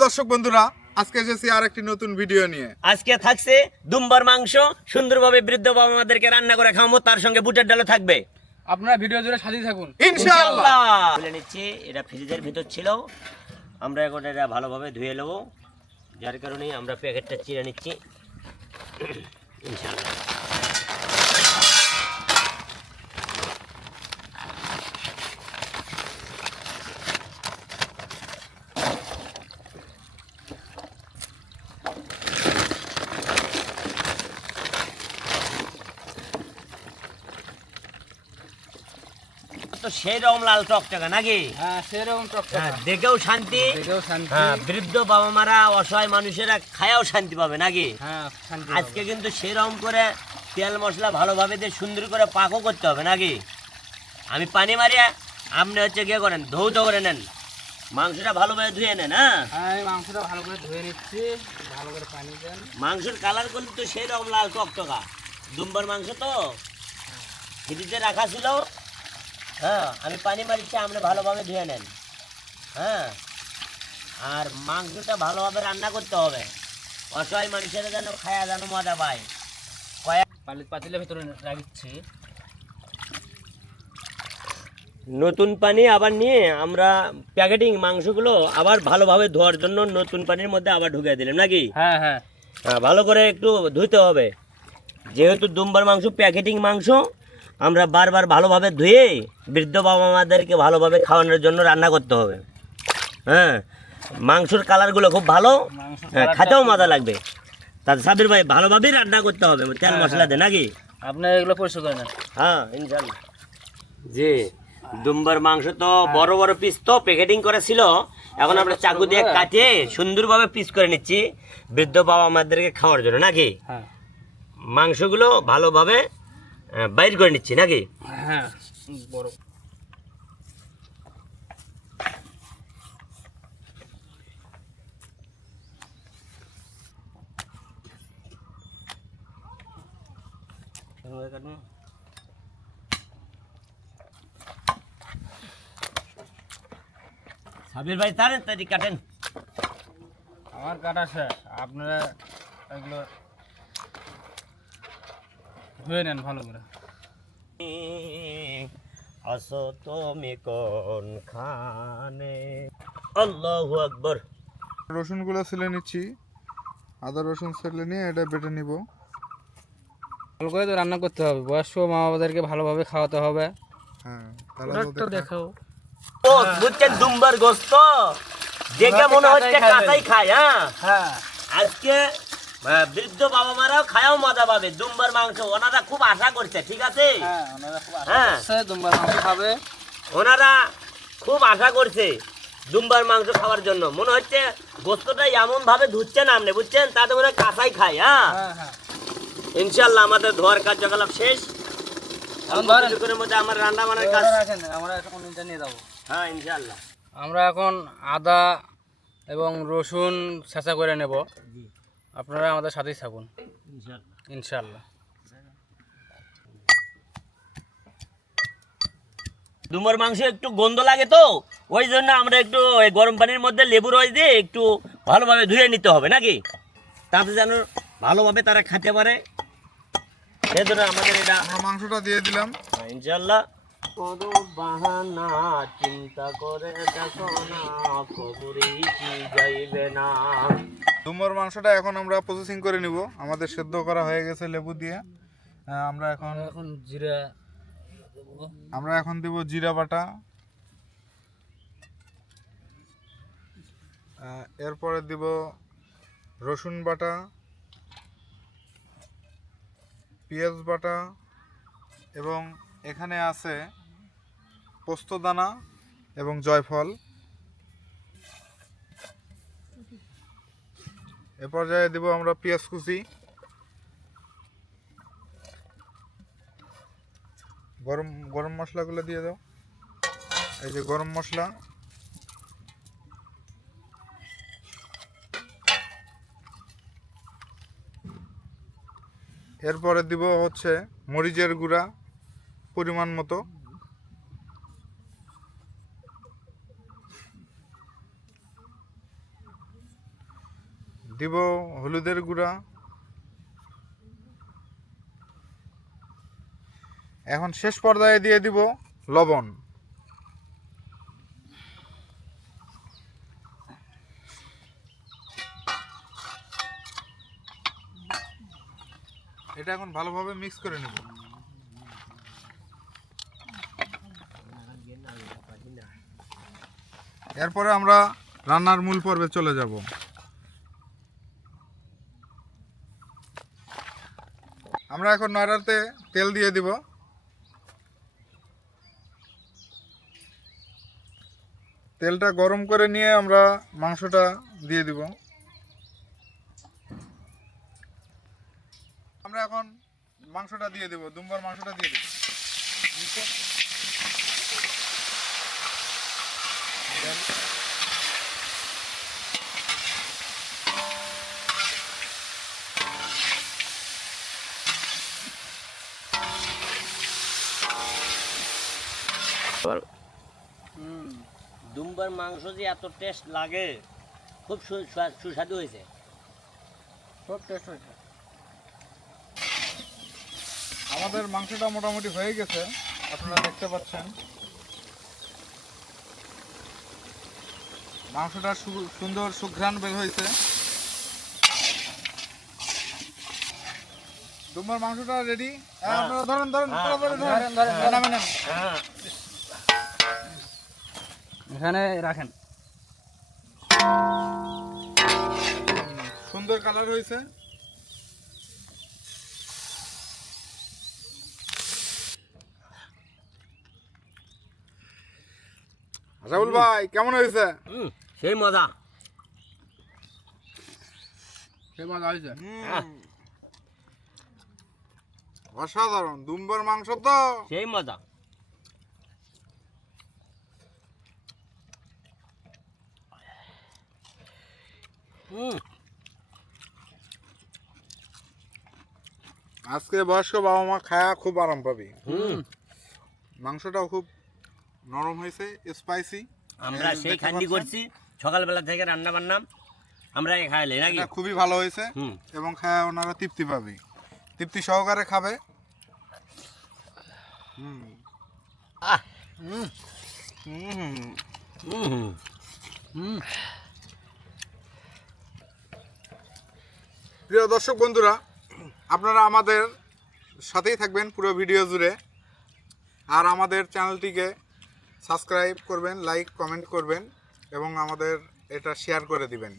দর্শক বন্ধুরা আজকে এসেছি আর একটি নতুন ভিডিও নিয়ে। আজকে থাকছে দুম্বার মাংস সুন্দরভাবে বৃদ্ধ বাবা মাদেরকে রান্না করে খাওয়াবো তার সঙ্গে বুটের ডালও থাকবে। আপনারা ভিডিও জুড়ে সাথে থাকুন। ইনশাআল্লাহ। তুলে নিচ্ছি এটা ফ্রিজের ভিতর ছিল। আমরা এখন এটা ভালোভাবে ধুয়ে নেব। যার কারণে আমরা প্যাকেটটা চিড়ে নিচ্ছি। ইনশাআল্লাহ। তো সেই রকম লাল টকটকা নাকি? হ্যাঁ সেরকম টকটকা। হ্যাঁ দেখেও শান্তি। দেখেও শান্তি। হ্যাঁ বৃদ্ধ বাবা মারা অসহায় মানুষেরা খায়াও শান্তি পাবে নাকি? হ্যাঁ আজকে কিন্তু সেরকম করে তেল মশলা ভালোভাবে দিয়ে সুন্দর করে পাকও করতে হবে নাকি? আমি পানি মারিয়া আপনি হচ্ছে গিয়ে করেন ধৌত করে নেন। মাংসটা ভালোভাবে ধুয়ে নেন হ্যাঁ? হ্যাঁ মাংসটা ভালো করে ধুয়ে নিচ্ছি ভালো করে পানি দেন। মাংসের কালার করলে তো সেই রকম লাল টকটকা। দুম্বার মাংস তো ফ্রিজে রাখা ছিল হ্যাঁ আমি পানি মারিচ্ছি আপনি ভালোভাবে ধুয়ে নেন। হ্যাঁ আর মাংসটা ভালোভাবে রান্না করতে হবে। অসহায় মানুষেরা যেন খায়া যেন মজা পায়। কয়েক পাতিলের ভেতরে রাখছি। নতুন পানি আবার নিয়ে আমরা প্যাকেটিং মাংসগুলো আবার ভালোভাবে ধোয়ার জন্য নতুন পানির মধ্যে আবার ঢুকিয়ে দিলাম নাকি? হ্যাঁ হ্যাঁ। হ্যাঁ ভালো করে একটু ধুতে হবে। যেহেতু দুম্বার মাংস প্যাকেটিং মাংস আমরা বারবার ভালোভাবে ধুয়ে বৃদ্ধ বাবা মাদেরকে ভালোভাবে খাওয়ানোর জন্য রান্না করতে হবে। হ্যাঁ মাংসর কালারগুলো খুব ভালো। হ্যাঁ খেতেও মজা লাগবে। তাতে সাবির ভাই ভালোভাবেই রান্না করতে হবে তেল মশলা দিয়ে নাকি? আপনি এগুলো পরিষ্কার করে নেন হ্যাঁ ইনশাল্লাহ জি দুম্বার মাংস তো বড় বড় পিস তো প্যাকেটিং করা ছিল। এখন আমরা চাকু দিয়ে কাটিয়ে সুন্দরভাবে পিস করে নিচ্ছি বৃদ্ধ বাবা মাদেরকে খাওয়ার জন্য নাকি? হ্যাঁ। মাংসগুলো ভালোভাবে বাইর করে নিচ্ছি নাকি? হ্যাঁ বড়। সাবির ভাই তারেন তারি কাটেন। আমার কাটা শেষ। আপনারা এগুলো ধুয়ে নেন ভালো করে। আসো তুমি কোন খানে আল্লাহু আকবার। রসুনগুলো ছেলে নিচ্ছি। আদা রসুন ছেলে নিয়ে এটা বেটে নিব। ভালো করে তো রান্না করতে হবে। বয়স্ক মা বাবাদেরকে ভালোভাবে খাওয়াতে হবে। হ্যাঁ তাহলে ওদের দেখাও। ও বুঝছেন দুম্বার গোস্ত? দেখে মনে হচ্ছে কাঁচাই খায় হ্যাঁ? হ্যাঁ। আজকে বৃদ্ধ বাবা মারাও খায়াও মজা পাবে। দুম্বার মাংস ওনারা খুব আশা করছে ঠিক আছে? হ্যাঁ ওনারা খুব আশা হ্যাঁ। করছে দুম্বার মাংস খাবে। ওনারা খুব আশা করছে দুম্বার মাংস খাওয়ার জন্য। মনে হচ্ছে গোস্তটা এমন ভাবে ধুচ্ছেন আপনি বুঝছেন? তাতে মনে কাঁচাই খায় হ্যাঁ? হ্যাঁ হ্যাঁ। ইনশাল্লাহ আমাদের ধোয়ার কার্যকলাপ শেষ আমার রান্না বান্নার কাজ আমরা এখন নিয়ে যাব? হ্যাঁ ইনশাল্লাহ আমরা এখন আদা এবং রসুন ছেঁচা করে নেব। আপনারা আমাদের সাথেই থাকুন। ইনশাল্লাহ ডুমোর মাংস একটু গন্ধ লাগে তো ওই জন্য আমরা একটু ওই গরম পানির মধ্যে লেবু রস দিয়ে একটু ভালোভাবে ধুয়ে নিতে হবে নাকি? তাতে যেন ভালোভাবে তারা খেতে পারে। সেই জন্য আমাদের এটা আমরা মাংসটা দিয়ে দিলাম। ইনশাল্লাহ বাহানা চিন্তা করে দেখো না খবরই কি যাইবে না। ডুমোর মাংসটা এখন আমরা প্রসেসিং করে নিব। আমাদের সেদ্ধ করা হয়ে গেছে লেবু দিয়ে। আমরা এখন এখন জিরা আমরা এখন দিব জিরা বাটা। এরপরে দিব রসুন বাটা পেঁয়াজ বাটা এবং এখানে আছে পোস্তদানা এবং জয়ফল। এ পর্যায়ে দিব আমরা পেঁয়াজ কুচি। গরম গরম মশলাগুলো দিয়ে দাও। এই যে গরম মশলা। এরপরে দিব হচ্ছে মরিচের গুঁড়া, পরিমাণ মতো। দিব হলুদের গুঁড়া। এখন শেষ পর্যায়ে দিয়ে দিব লবণ। এটা এখন ভালোভাবে মিক্স করে নেব। এরপরে আমরা রান্নার মূল পর্বে চলে যাব। আমরা এখন নাড়াতে তেল দিয়ে দিব। তেলটা গরম করে নিয়ে আমরা মাংসটা দিয়ে দিব। আমরা এখন মাংসটা দিয়ে দেব, দুম্বার মাংসটা দিয়ে দেব। দুম্বার মাংস যে এত টেস্ট লাগে খুব সুস্বাদু হয়েছে। সব টেস্ট হয়েছে। আমাদের মাংসটা মোটামুটি হয়ে গেছে আপনারা দেখতে পাচ্ছেন। মাংসটা সুন্দর সুঘ্রাণ বের হয়েছে। দুম্বার মাংসটা রেডি আপনারা ধরেন ধরেন হ্যাঁ, তাড়াতাড়ি ধরেন। ধরেন, এখানে রাখেন। সুন্দর কালার হয়েছে। রাহুল ভাই কেমন হয়েছে? হুম, সেই মজা। সে মজা হয়েছে? হ্যাঁ। অসাধারণ দুম্বার মাংস তো। সেই মজা। আজকে বয়স্ক বাবা মা খায়া খুব আরাম পাবি। হুম। মাংসটাও খুব নরম হয়েছে স্পাইসি আমরা সেই খান্ডি করছি সকালবেলা থেকে রান্না বান্না আমরা খাইলে নাকি? খুবই ভালো হয়েছে এবং খায়া ওনারা তৃপ্তি পাবে। তৃপ্তি সহকারে খাবে। হুম। আহ। হুম। হুম। হুম। প্রিয় দর্শক বন্ধুরা আপনারা আমাদের সাথেই থাকবেন পুরো ভিডিও জুড়ে। আর আমাদের চ্যানেলটিকে সাবস্ক্রাইব করবেন লাইক কমেন্ট করবেন এবং আমাদের এটা শেয়ার করে দিবেন।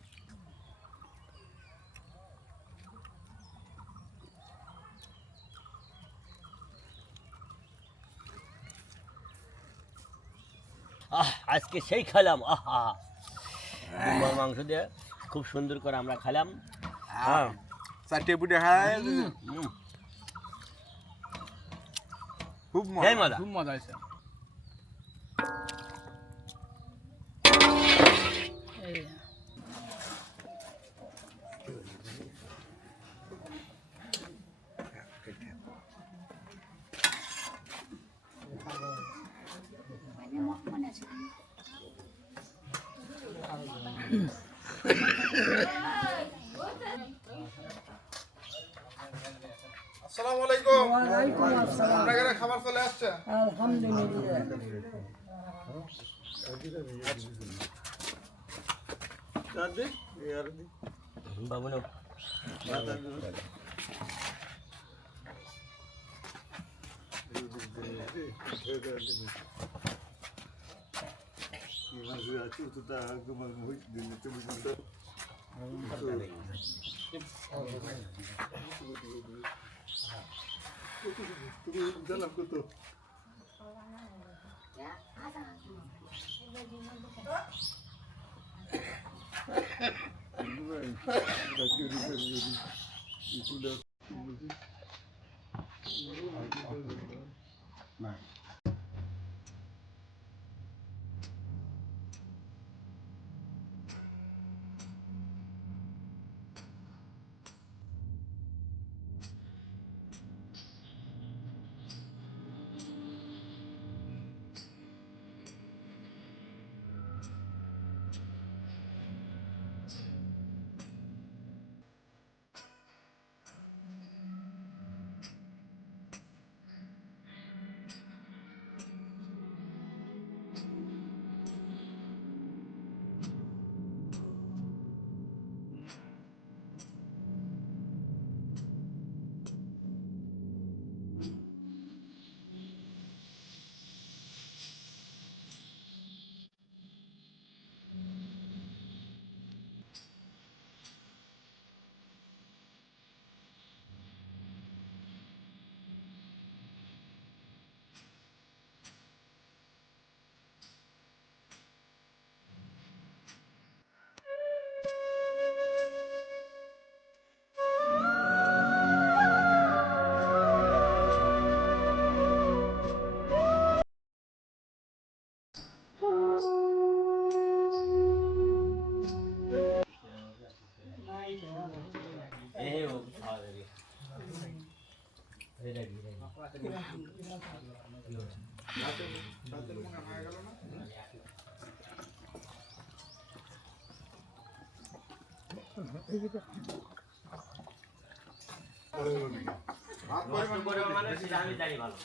আহ আজকে সেই খেলাম আহা। মাংস দিয়ে খুব সুন্দর করে আমরা খেলাম। হ্যাঁ। চারটে পুটে খায় হুম, খুব সেই মজা মজা খুব মজা হয়েছে আসসালামু ওয়ালাইকুম আসসালাম আপনার খাবার চলে আসছে আলহামদুলিল্লাহ বাবু তুমি জানা কত Nah. ਇਹ ਉਹ ਆ ਰਹੀ রে লাগি রে ভাত পরিমাণ করে মানে জানি জানি ভালো